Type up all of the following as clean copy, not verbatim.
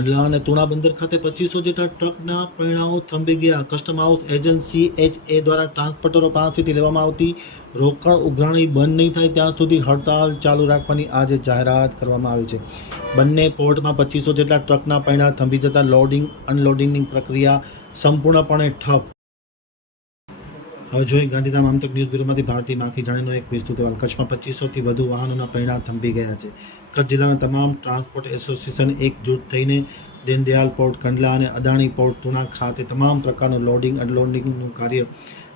કંડલા અને તુણા બંદર ખાતે 2500 જેટલા ટ્રકના પૈણાઓ થંભી ગયા. કસ્ટમ હાઉસ એજન્સી CHA દ્વારા ટ્રાન્સપોર્ટરો પાસેથી લેવામાં આવતી રોકડ ઉઘરાણી બંધ નહીં થાય ત્યાં સુધી હડતાલ ચાલુ રાખવાની આજે જાહેરાત કરવામાં આવી છે. બંને પોર્ટમાં 2500 જેટલા ટ્રકના પૈણા થંભી જતા લોડિંગ અનલોડિંગની પ્રક્રિયા સંપૂર્ણપણે ઠપ. હવે જોઈએ ગાંધીધામ આમતક ન્યૂઝ બ્યુરોમાંથી ભારતી માખી જાણીનો એક વિસ્તૃત અહેવાલ. કચ્છમાં 2500થી વધુ વાહનોના પૈણા થંભી ગયા છે. કચ્છ જિલ્લાના તમામ ટ્રાન્સપોર્ટ એસોસિએશન એકજૂટ થઈને દીનદયાલ પોર્ટ કંડલા અને અદાણી પોર્ટ તુણા ખાતે તમામ પ્રકારનું લોડિંગ અનલોડિંગનું કાર્ય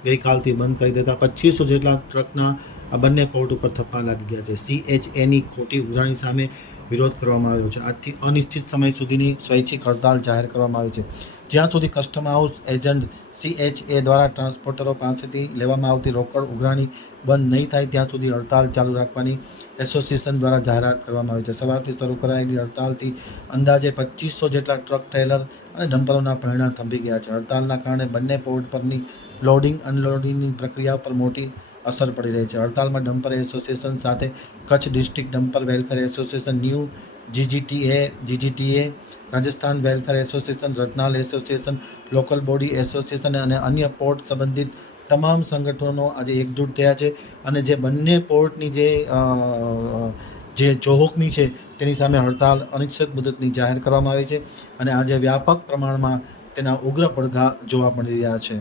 ગઈકાલથી બંધ કરી દેતા 2500 જેટલા ટ્રકના આ બંને પોર્ટ ઉપર થપ્પા લાગી ગયા છે. CHAની ખોટી ઉઘરાણી સામે વિરોધ કરવામાં આવ્યો છે. આજથી અનિશ્ચિત સમય સુધીની સ્વૈચ્છિક હડતાલ જાહેર કરવામાં આવી છે. જ્યાં સુધી કસ્ટમ હાઉસ એજન્ટ CHA દ્વારા ટ્રાન્સપોર્ટરો પાસેથી લેવામાં આવતી રોકડ ઉઘરાણી બંધ નહીં થાય ત્યાં સુધી હડતાલ ચાલુ રાખવાની એસોસિએશન દ્વારા જાહેરાત કરવામાં આવી છે. સવારથી શરૂ કરાયેલી હડતાલથી અંદાજે 2500 જેટલા ટ્રક ટ્રેલર અને ડમ્પરોના પૈણા થંભી ગયા છે. હડતાલના કારણે બંને પોર્ટ પરની લોડિંગ અનલોડિંગની પ્રક્રિયા પર મોટી અસર પડી રહી છે. હડતાલમાં ડમ્પર એસોસિએશન સાથે Kutch district dumper welfare association, new GGTA, Rajasthan welfare association, Ratnal association, local body association અને અન્ય પોર્ટ સંબંધિત તમામ સંગઠનો આજે એકજૂટ થયા છે અને જે બંને પોર્ટની જે જોહુકમી છે તેની સામે હડતાલ અનિશ્ચિત મુદતની જાહેર કરવામાં આવી છે અને આજે વ્યાપક પ્રમાણમાં તેના ઉગ્ર પડઘા જોવા મળી રહ્યા છે.